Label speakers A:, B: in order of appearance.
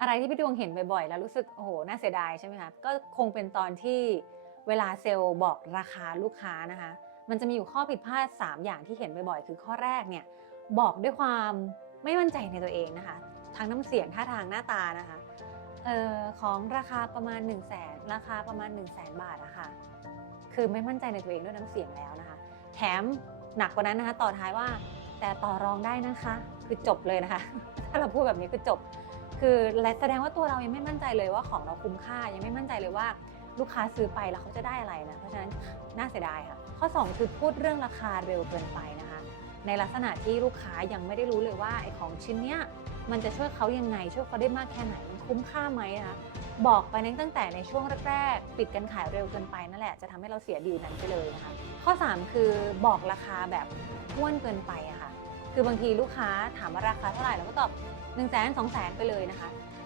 A: อะไรที่พี่ดวงเห็นบ่อยๆ แล้วรู้สึกโอ้โหน่าเสียดายใช่ไหมคะก็คงเป็นตอนที่เวลาเซลล์บอกราคาลูกค้านะคะ มันจะมีอยู่ข้อผิดพลาด 3 อย่างที่เห็นบ่อยๆ คือข้อแรกเนี่ยบอกด้วยความไม่มั่นใจในตัวเองนะคะทางน้ำเสียงท่าทางหน้าตานะคะออของราคาประมาณ 1 0 0 0 0แสนราคาประมาณ 1 0 0 0 0แสนบาทอะคะคือไม่มั่นใจในตัวเองด้วยน้ำเสียงแล้วนะคะ แถมหนักกว่านั้นนะคะ ต่อท้ายว่าแต่ต่อรองได้นะคะ คือจบเลยนะคะ ถ้าเราพูดแบบนี้คือจบ คือและแสดงว่าตัวเรายังไม่มั่นใจเลยว่าของเราคุ้มค่ายังไม่มั่นใจเลยว่าลูกค้าซื้อไปแล้วเขาจะได้อะไรนะ เพราะฉะนั้นน่าเสียดายค่ะ ข้อ 2 คือพูดเรื่องราคาเร็วเกินไปนะคะ ในลักษณะที่ลูกค้ายังไม่ได้รู้เลยว่าไอ้ของชิ้นเนี้ยมันจะช่วยเขายังไง ช่วยเขาได้มากแค่ไหนมันคุ้มค่าไหมนะคะบอกไปตั้งแต่ในช่วงแรกๆปิดกันขายเร็วเกินไปนั่นแหละจะทำให้เราเสียดีลนั้นไปเลยนะคะข้อ 3 คือบอกราคาแบบห้วนเกินไปอะ คือบางทีลูกค้าถามว่าราคาเท่าไหร่เราก็ตอบ1นึ่งแสนสองแสนไปเลยนะคะ